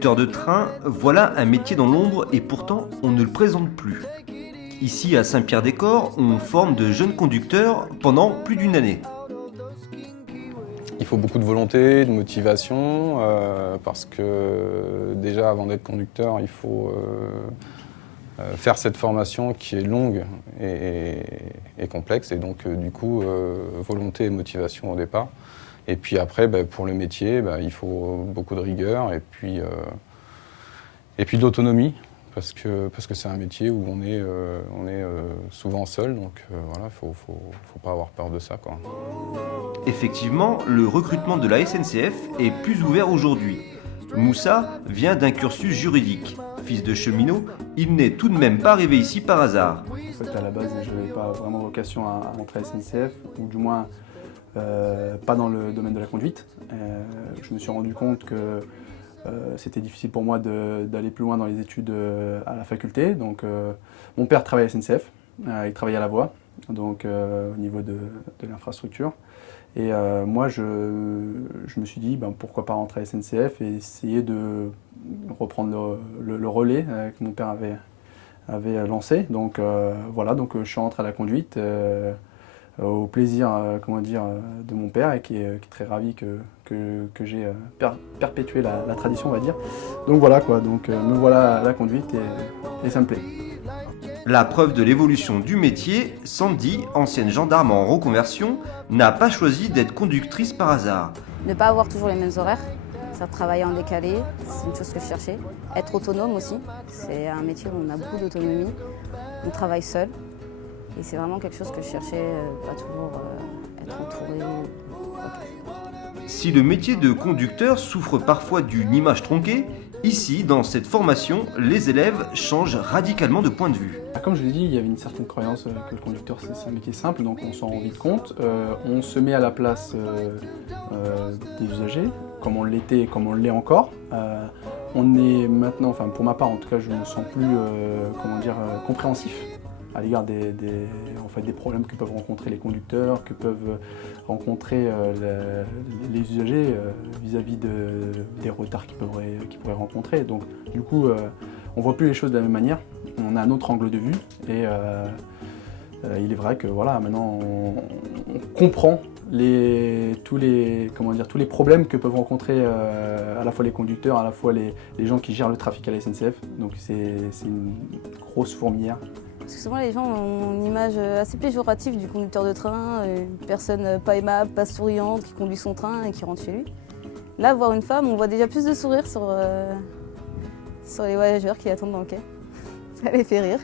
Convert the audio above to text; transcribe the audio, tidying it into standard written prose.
Conducteur de train, voilà un métier dans l'ombre et pourtant on ne le présente plus. Ici à Saint-Pierre-des-Corps, on forme de jeunes conducteurs pendant plus d'une année. Il faut beaucoup de volonté, de motivation, parce que déjà avant d'être conducteur, il faut faire cette formation qui est longue et complexe, et donc du coup volonté et motivation au départ. Et puis après, pour le métier, il faut beaucoup de rigueur et puis de l'autonomie, parce que c'est un métier où on est souvent seul, donc voilà, faut pas avoir peur de ça, quoi. Effectivement, le recrutement de la SNCF est plus ouvert aujourd'hui. Moussa vient d'un cursus juridique. Fils de cheminot, il n'est tout de même pas arrivé ici par hasard. En fait, à la base, je n'avais pas vraiment vocation à rentrer à SNCF, ou du moins pas dans le domaine de la conduite. Je me suis rendu compte que c'était difficile pour moi d'aller plus loin dans les études à la faculté. Donc, mon père travaillait à SNCF, il travaillait à la voie, donc au niveau de l'infrastructure. Et moi, je me suis dit, pourquoi pas rentrer à SNCF et essayer de reprendre le relais que mon père avait lancé. Donc voilà, donc je suis rentré à la conduite au plaisir de mon père, et qui est très ravi que j'ai perpétué la tradition, on va dire. Donc voilà quoi, donc me voilà à la conduite et ça me plaît. La preuve de l'évolution du métier, Sandy, ancienne gendarme en reconversion, n'a pas choisi d'être conductrice par hasard. Ne pas avoir toujours les mêmes horaires, ça travailler en décalé, c'est une chose que je cherchais. Être autonome aussi, c'est un métier où on a beaucoup d'autonomie, on travaille seul. Et c'est vraiment quelque chose que je cherchais, pas toujours être entouré. Si le métier de conducteur souffre parfois d'une image tronquée, ici, dans cette formation, les élèves changent radicalement de point de vue. Comme je l'ai dit, il y avait une certaine croyance que le conducteur c'est un métier simple, donc on s'en rend vite compte. On se met à la place des usagers, comme on l'était et comme on l'est encore. On est maintenant, enfin pour ma part en tout cas, je me sens plus compréhensif à l'égard des problèmes que peuvent rencontrer les conducteurs, que peuvent rencontrer les usagers vis-à-vis des retards qu'ils pourraient rencontrer. Donc du coup, on ne voit plus les choses de la même manière, on a un autre angle de vue, et il est vrai que voilà, maintenant on comprend tous les problèmes que peuvent rencontrer à la fois les conducteurs, à la fois les gens qui gèrent le trafic à la SNCF. Donc c'est une grosse fourmilière. Parce que souvent les gens ont une image assez péjorative du conducteur de train, une personne pas aimable, pas souriante, qui conduit son train et qui rentre chez lui. Là, voir une femme, on voit déjà plus de sourires sur les voyageurs qui attendent dans le quai. Ça les fait rire.